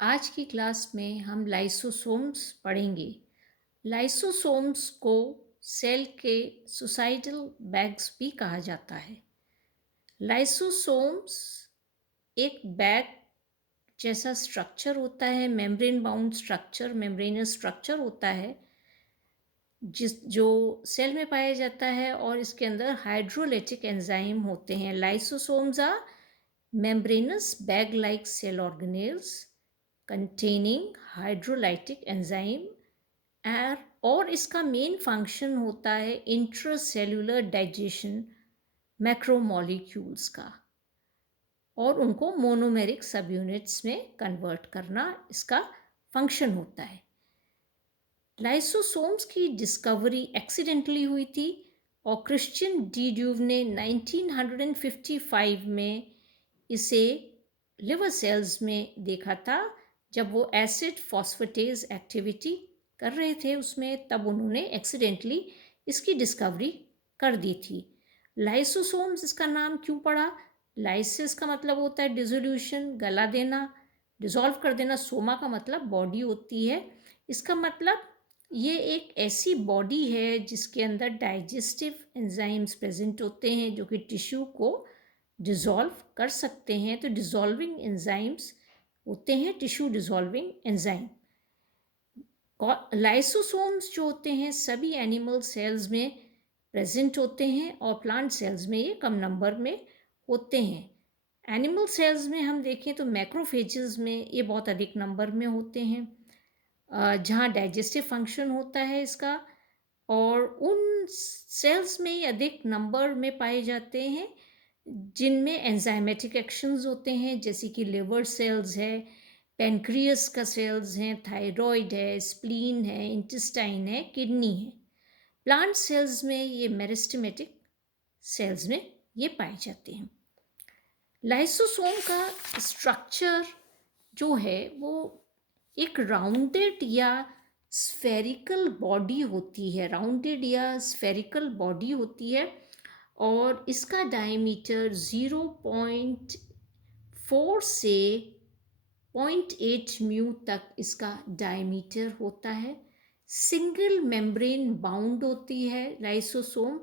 आज की क्लास में हम लाइसोसोम्स पढ़ेंगे। लाइसोसोम्स को सेल के सुसाइडल बैग्स भी कहा जाता है। लाइसोसोम्स एक बैग जैसा स्ट्रक्चर होता है, membrane bound structure, membranous structure होता है जो सेल में पाया जाता है और इसके अंदर हाइड्रोलाइटिक एंजाइम होते हैं। Lysosomes are membranous bag-like cell organelles containing hydrolytic enzyme और इसका मेन फंक्शन होता है इंट्रासेल्युलर डाइजेशन मैक्रोमोलिक्यूल्स का और उनको मोनोमेरिक सब यूनिट्स में कन्वर्ट करना इसका फंक्शन होता है। लाइसोसोम्स की डिस्कवरी एक्सीडेंटली हुई थी और क्रिश्चियन डी ड्यूव ने 1955 में इसे लिवर सेल्स में देखा था। जब वो एसिड फॉस्फेटेज एक्टिविटी कर रहे थे उसमें, तब उन्होंने एक्सीडेंटली इसकी डिस्कवरी कर दी थी। लाइसोसोम्स इसका नाम क्यों पड़ा? लाइसिस का मतलब होता है डिसोल्यूशन, गला देना, डिसॉल्व कर देना। सोमा का मतलब बॉडी होती है। इसका मतलब ये एक ऐसी बॉडी है जिसके अंदर डाइजेस्टिव एंजाइम्स प्रेजेंट होते हैं जो कि टिश्यू को डिसॉल्व कर सकते हैं। तो डिसॉल्विंग एंजाइम्स होते हैं, टिश्यू डिसॉल्विंग एंजाइम। लाइसोसोम्स जो होते हैं सभी एनिमल सेल्स में प्रेजेंट होते हैं और प्लांट सेल्स में ये कम नंबर में होते हैं। एनिमल सेल्स में हम देखें तो मैक्रोफेजेस में ये बहुत अधिक नंबर में होते हैं, जहाँ डाइजेस्टिव फंक्शन होता है इसका, और उन सेल्स में ही अधिक नंबर में पाए जाते हैं जिनमें एंजाइमेटिक एक्शंस होते हैं, जैसे कि लिवर सेल्स है, पेनक्रियस का सेल्स हैं, थायराइड है, स्प्लीन है, इंटेस्टाइन है, किडनी है। प्लांट सेल्स में ये मेरिस्टेमेटिक सेल्स में ये पाए जाते हैं। लाइसोसोम का स्ट्रक्चर जो है वो एक राउंडेड या स्फेरिकल बॉडी होती है, राउंडेड या स्फेरिकल बॉडी होती है और इसका डायमीटर 0.4 से 0.8 म्यू तक इसका डायमीटर होता है। सिंगल मेम्ब्रेन बाउंड होती है लाइसोसोम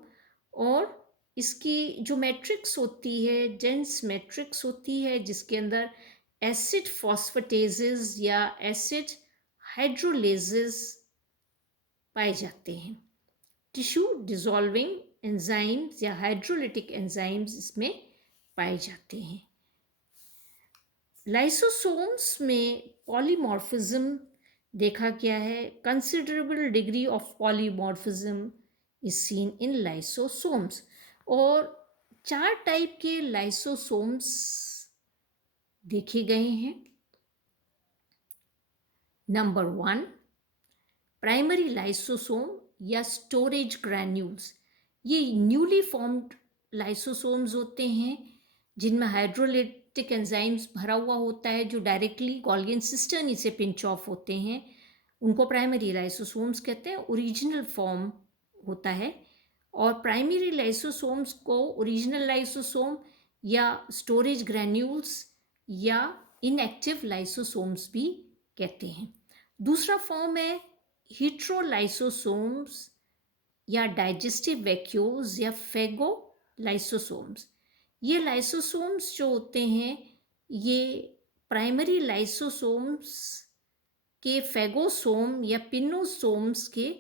और इसकी जो मैट्रिक्स होती है डेंस मैट्रिक्स होती है जिसके अंदर एसिड फॉस्फेटेजेस या एसिड हाइड्रोलेजेस पाए जाते हैं। टिश्यू डिसॉल्विंग एंजाइम्स या हाइड्रोलिटिक एंजाइम्स इसमें पाए जाते हैं। लाइसोसोम्स में पॉलीमॉर्फिज्म देखा गया है। Considerable degree of polymorphism is seen in lysosomes और 4 टाइप के लाइसोसोम्स देखे गए हैं। नंबर 1, प्राइमरी लाइसोसोम या स्टोरेज ग्रैन्यूल्स। ये न्यूली फॉर्म्ड लाइसोसोम्स होते हैं जिनमें हाइड्रोलाइटिक एंजाइम्स भरा हुआ होता है जो डायरेक्टली गोल्गी सिस्टर्नी से पिंच ऑफ होते हैं। उनको प्राइमरी लाइसोसोम्स कहते हैं। ओरिजिनल फॉर्म होता है और प्राइमरी लाइसोसोम्स को ओरिजिनल लाइसोसोम या स्टोरेज ग्रैन्यूल्स या इनएक्टिव लाइसोसोम्स भी कहते हैं। दूसरा फॉर्म है हेटेरोलाइसोसोम्स या डाइजेस्टिव वैक्यूल्स या फेगो लाइसोसोम्स। ये लाइसोसोम्स जो होते हैं ये प्राइमरी लाइसोसोम्स के फेगोसोम या पिनोसोम्स के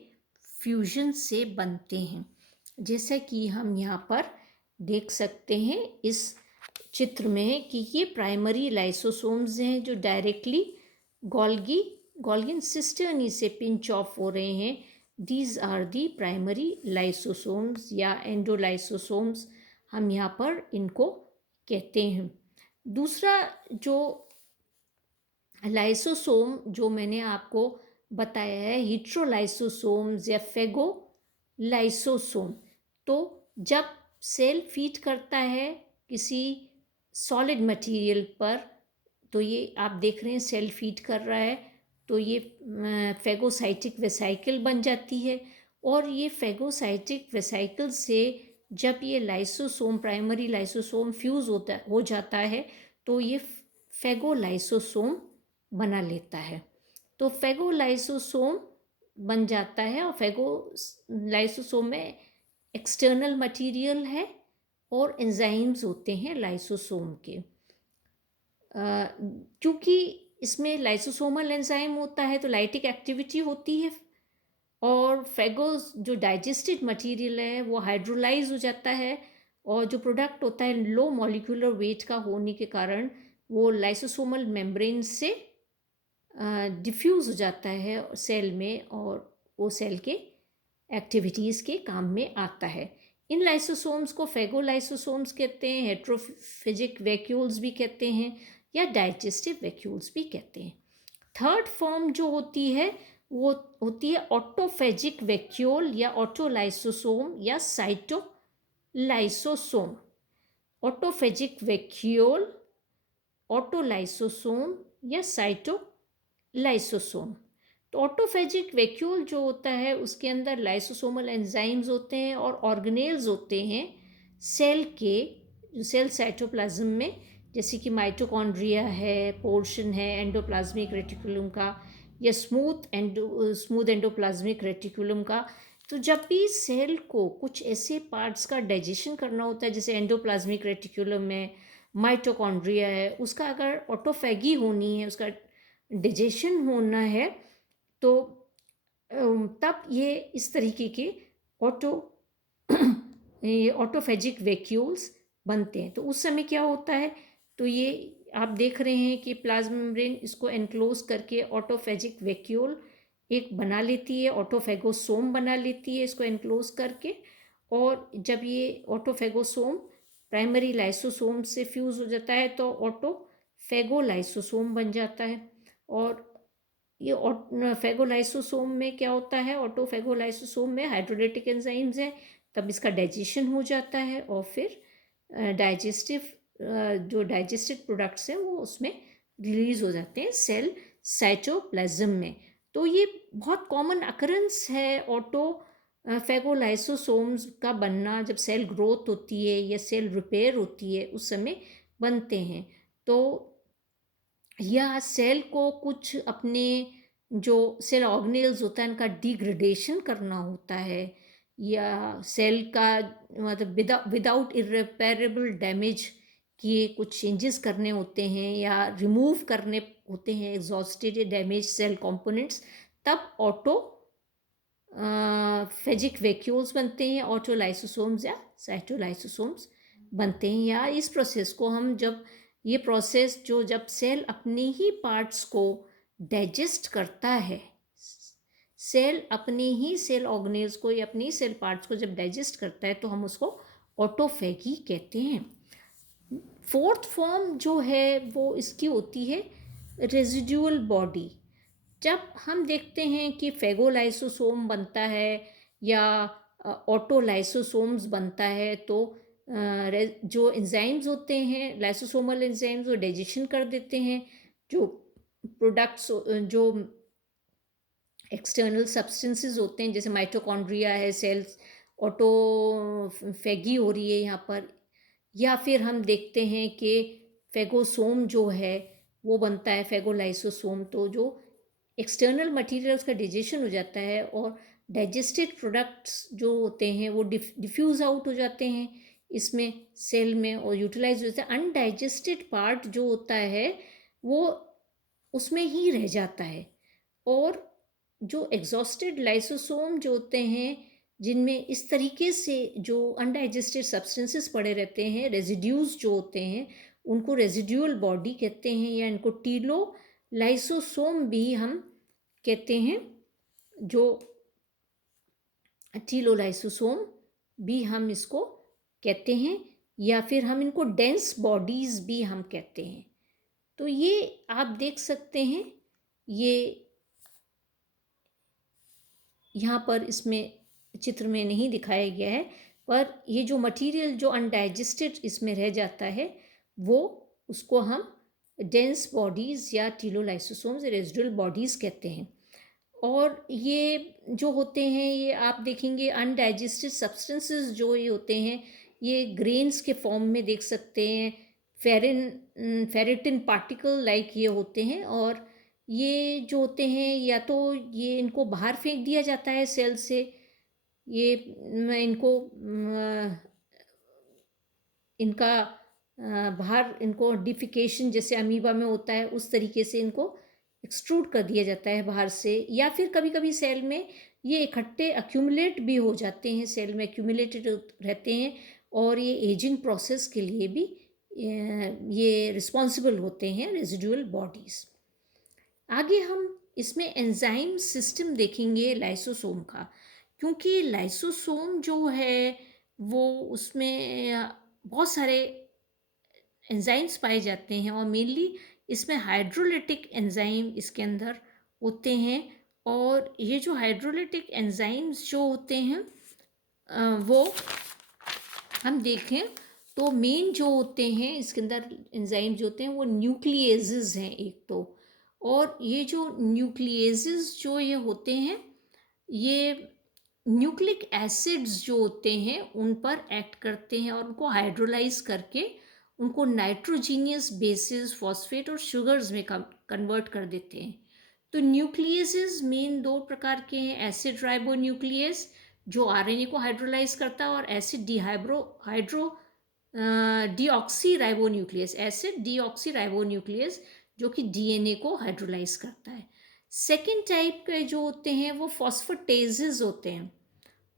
फ्यूजन से बनते हैं, जैसा कि हम यहाँ पर देख सकते हैं इस चित्र में कि ये प्राइमरी लाइसोसोम्स हैं जो डायरेक्टली गोल्गी सिस्टर्नी से पिंच ऑफ हो रहे हैं। These are the primary lysosomes या एंडोलाइसोसोम्स हम यहाँ पर इनको कहते हैं। दूसरा जो लाइसोसोम जो मैंने आपको बताया है हेटेरोलाइसोसोम्स या फेगो लाइसोसोम, तो जब सेल फीड करता है किसी सॉलिड मटेरियल पर, तो ये आप देख रहे हैं सेल फीड कर रहा है तो ये फेगोसाइटिक वेसाइकिल बन जाती है और ये फेगोसाइटिक वेसाइकिल से जब ये लाइसोसोम प्राइमरी लाइसोसोम फ्यूज हो जाता है तो ये फेगोलाइसोसोम बना लेता है। तो फेगोलाइसोसोम बन जाता है और फेगोलाइसोसोम में एक्सटर्नल मटेरियल है और एंजाइम्स होते हैं लाइसोसोम के। क्योंकि इसमें लाइसोसोमल एंजाइम होता है तो लाइटिक एक्टिविटी होती है और फेगोस जो डाइजेस्टेड मटेरियल है वो हाइड्रोलाइज हो जाता है और जो प्रोडक्ट होता है लो मॉलिक्यूलर वेट का होने के कारण वो लाइसोसोमल मेम्ब्रेन से डिफ्यूज़ हो जाता है सेल में और वो सेल के एक्टिविटीज़ के काम में आता है। इन लाइसोसोम्स को फेगोलाइसोसोम्स कहते हैं, हेट्रोफेजिक वैक्यूल्स भी कहते हैं या डाइजेस्टिव वैक्यूल्स भी कहते हैं। थर्ड फॉर्म जो होती है वो होती है ऑटोफेजिक वैक्यूल या ऑटोलाइसोसोम या साइटोलाइसोसोम। ऑटोफेजिक वैक्यूल, ऑटोलाइसोसोम या साइटोलाइसोसोम। तो ऑटोफेजिक वैक्यूल जो होता है उसके अंदर लाइसोसोमल एंजाइम्स होते हैं और ऑर्गेनेल्स होते हैं सेल के, जो सेल साइटोप्लाज्म में, जैसे कि माइटोकॉन्ड्रिया है, पोर्शन है एंडोप्लाज्मिक रेटिकुलम का या स्मूथ एंडोप्लाज्मिक रेटिकुलम का। तो जब भी सेल को कुछ ऐसे पार्ट्स का डाइजेशन करना होता है जैसे एंडोप्लाज्मिक रेटिकुलम में माइटोकॉन्ड्रिया है, उसका अगर ऑटोफेगी होनी है, उसका डाइजेशन होना है तो तब ये इस तरीके के ऑटो ऑटोफेजिक वैक्यूल्स बनते हैं। तो उस समय क्या होता है, तो ये आप देख रहे हैं कि प्लाज्मा मेम्ब्रेन इसको एनक्लोज करके ऑटोफेजिक वैक्यूल एक बना लेती है, ऑटोफेगोसोम बना लेती है इसको एनक्लोज करके। और जब ये ऑटोफेगोसोम प्राइमरी लाइसोसोम से फ्यूज हो जाता है तो ऑटोफेगोलाइसोसोम बन जाता है। और ये फेगोलाइसोसोम में क्या होता है, ऑटोफेगोलाइसोसोम में हाइड्रोलाइटिक एंजाइम्स हैं, तब इसका डाइजेशन हो जाता है और फिर जो डाइजेस्टेड प्रोडक्ट्स हैं वो उसमें रिलीज हो जाते हैं सेल साइटोप्लाज्म में। तो ये बहुत कॉमन अकरेंस है फेगोलाइसोसोम्स का बनना, जब सेल ग्रोथ होती है या सेल रिपेयर होती है उस समय बनते हैं। तो या सेल को कुछ अपने जो सेल ऑर्गेनेल्स होता है उनका डिग्रेडेशन करना होता है या सेल का मतलब विदाउट इरेपेरेबल डैमेज किए कुछ चेंजेस करने होते हैं या रिमूव करने होते हैं एग्जॉस्टेड या डैमेज सेल कंपोनेंट्स, तब फेजिक वैक्यूल्स बनते हैं, ऑटोलाइसोसोम्स या साइटोलाइसोसोम्स बनते हैं। या इस प्रोसेस को हम जब सेल अपने ही पार्ट्स को डाइजेस्ट करता है, सेल अपने ही सेल ऑर्गेनेल्स को या अपनी सेल पार्ट्स को जब डाइजेस्ट करता है तो हम उसको ऑटोफेगी कहते हैं। फोर्थ फॉर्म जो है वो इसकी होती है रेजिड्यूअल बॉडी। जब हम देखते हैं कि फेगोलाइसोसोम बनता है या ऑटोलाइसोसोम्स बनता है तो जो एंजाइम्स होते हैं लाइसोसोमल एंजाइम्स वो डाइजेशन कर देते हैं जो प्रोडक्ट्स, जो एक्सटर्नल सब्सटेंसेस होते हैं जैसे माइटोकॉन्ड्रिया है, सेल्स ऑटोफेगी हो रही है यहाँ पर। या फिर हम देखते हैं कि फेगोसोम जो है वो बनता है फेगोलाइसोसोम, तो जो एक्सटर्नल मटेरियल उसका डाइजेशन हो जाता है और डाइजेस्टेड प्रोडक्ट्स जो होते हैं वो डिफ्यूज़ आउट हो जाते हैं इसमें सेल में और यूटिलाइज हो जाता है। अनडाइजेस्टेड पार्ट जो होता है वो उसमें ही रह जाता है। और जो एग्जॉस्टेड लाइसोसोम जो होते हैं जिनमें इस तरीके से जो अनडाइजेस्टेड सब्सटेंसेस पड़े रहते हैं, रेजिड्यूज जो होते हैं, उनको रेजिड्यूअल बॉडी कहते हैं या इनको टीलो लाइसोसोम भी हम कहते हैं। जो टीलोलाइसोसोम भी हम इसको कहते हैं या फिर हम इनको डेंस बॉडीज भी हम कहते हैं। तो ये आप देख सकते हैं, ये यहाँ पर इसमें चित्र में नहीं दिखाया गया है, पर ये जो मटेरियल जो अनडाइजेस्टेड इसमें रह जाता है वो उसको हम डेंस बॉडीज़ या टीलोलाइसोसोम्स रेजिडुअल बॉडीज़ कहते हैं। और ये जो होते हैं ये आप देखेंगे अनडाइजेस्टेड सब्सटेंसेस जो ये होते हैं ये ग्रेन्स के फॉर्म में देख सकते हैं, फेरेटिन पार्टिकल लाइक ये होते हैं और ये जो होते हैं या तो ये इनको बाहर फेंक दिया जाता है सेल से, ये इनको इनका बाहर इनको डिफिकेशन जैसे अमीबा में होता है उस तरीके से इनको एक्सट्रूड कर दिया जाता है बाहर से, या फिर कभी कभी सेल में ये इकट्ठे अक्यूमुलेट भी हो जाते हैं, सेल में अक्यूमुलेटेड रहते हैं और ये एजिंग प्रोसेस के लिए भी ये रिस्पॉन्सिबल होते हैं रेजिडुअल बॉडीज़। आगे हम इसमें एंजाइम सिस्टम देखेंगे लाइसोसोम का, क्योंकि लाइसोसोम जो है वो उसमें बहुत सारे एंजाइम्स पाए जाते हैं और मेनली इसमें हाइड्रोलिटिक एंजाइम इसके अंदर होते हैं। और ये जो हाइड्रोलिटिक एंजाइम्स जो होते हैं वो हम देखें तो मेन जो होते हैं इसके अंदर एंजाइम जो होते हैं वो न्यूक्लिएजेस हैं एक तो, और ये जो न्यूक्लिएजेस जो ये होते हैं ये न्यूक्लिक एसिड्स जो होते हैं उन पर एक्ट करते हैं और उनको हाइड्रोलाइज करके उनको नाइट्रोजीनियस बेसिस फॉस्फेट और शुगर्स में कन्वर्ट कर देते हैं। तो न्यूक्लियसेस मेन दो प्रकार के हैं, एसिड राइबो न्यूक्लियस जो आरएनए को हाइड्रोलाइज करता है और acid deoxy ribo nucleus, acid deoxy ribo nucleus जो कि डीएनए को हाइड्रोलाइज करता है। सेकेंड टाइप के जो होते हैं वो फॉस्फेटेजेस होते हैं,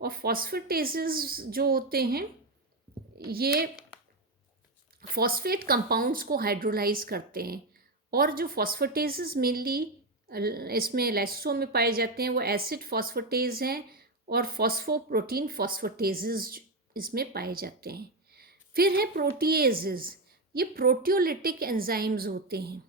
और फॉस्फेटेजेस जो होते हैं ये फॉस्फेट कंपाउंड्स को हाइड्रोलाइज करते हैं। और जो फॉस्फेटेजेस मेनली इसमें लाइसोसोम में पाए जाते हैं वो एसिड फॉस्फेटेज हैं और फॉस्फोप्रोटीन फॉस्फेटेजेस इसमें पाए जाते हैं। फिर है प्रोटीएजेस, ये प्रोटियोलिटिक एंजाइम्स होते हैं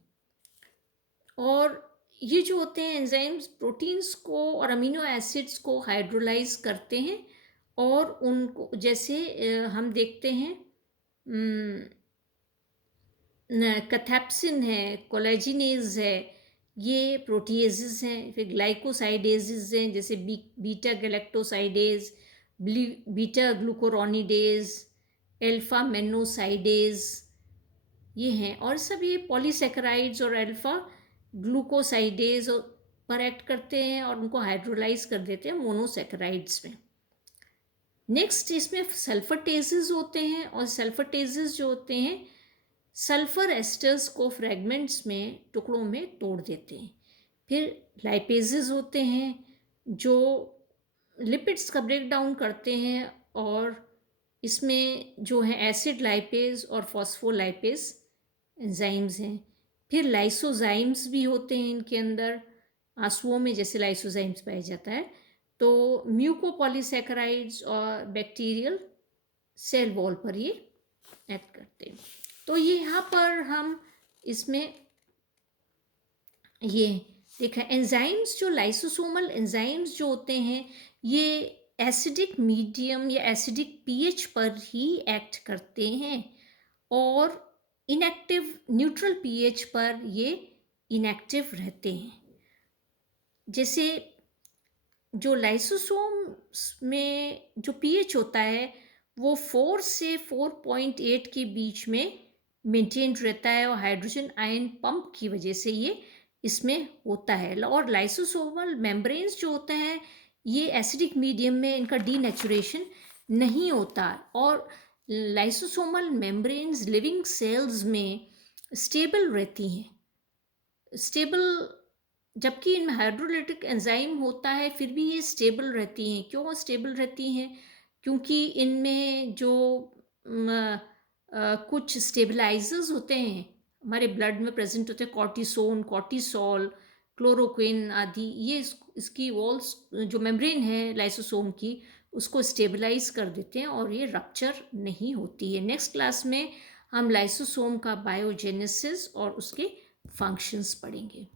और ये जो होते हैं एंजाइम्स प्रोटीन्स को और अमीनो एसिड्स को हाइड्रोलाइज करते हैं और उनको जैसे हम देखते हैं कैथेप्सिन है, कोलेजिनेज है, ये प्रोटीएजेस हैं। फिर ग्लाइकोसाइडेजेस हैं जैसे बीटा गैलेक्टोसाइडेज, बीटा ग्लूकोरोनिडेज, अल्फा मेनोसाइडेज, ये हैं। और सब ये पॉलीसेकेराइड्स और अल्फा ग्लूकोसाइडेज पर एक्ट करते हैं और उनको हाइड्रोलाइज कर देते हैं मोनोसेकेराइड्स में। नेक्स्ट इसमें सल्फाटेजेस होते हैं और सल्फाटेजेस जो होते हैं सल्फर एस्टर्स को फ्रेगमेंट्स में टुकड़ों में तोड़ देते हैं। फिर लाइपेजेस होते हैं जो लिपिड्स का ब्रेक डाउन करते हैं और इसमें जो है एसिड लाइपेज और फॉस्फोलाइपेज एंजाइम्स हैं। फिर लाइसोजाइम्स भी होते हैं इनके अंदर, आंसुओं में जैसे लाइसोजाइम्स पाया जाता है। तो म्यूकोपॉलीसैकेराइड्स और बैक्टीरियल सेल वॉल पर ये एक्ट करते हैं। तो ये यहाँ पर हम इसमें ये देखा एंजाइम्स जो लाइसोसोमल एंजाइम्स जो होते हैं ये एसिडिक मीडियम या एसिडिक पीएच पर ही एक्ट करते हैं और इनएक्टिव न्यूट्रल पीएच पर ये इनएक्टिव रहते हैं। जैसे जो लाइसोसोम्स में जो पीएच होता है वो 4 से 4.8 के बीच में मेंटेन रहता है और हाइड्रोजन आयन पंप की वजह से ये इसमें होता है। और लाइसोसोमल मेम्ब्रेन्स जो होते हैं ये एसिडिक मीडियम में इनका डीनेचुरेशन नहीं होता और लाइसोसोमल मेम्ब्रेन्स लिविंग सेल्स में स्टेबल रहती हैं। स्टेबल जबकि इनमें हाइड्रोलिटिक एंजाइम होता है फिर भी ये स्टेबल रहती हैं। क्यों स्टेबल रहती हैं? क्योंकि इनमें जो कुछ स्टेबलाइजर्स होते हैं हमारे ब्लड में प्रेजेंट होते हैं, कॉर्टिसोन, कॉर्टिसोल, क्लोरोक्विन आदि, ये इसकी वॉल्स जो मेम्ब्रेन है लाइसोसोम की उसको स्टेबलाइज कर देते हैं और ये रप्चर नहीं होती है। नेक्स्ट क्लास में हम लाइसोसोम का बायोजेनेसिस और उसके फंक्शंस पढ़ेंगे।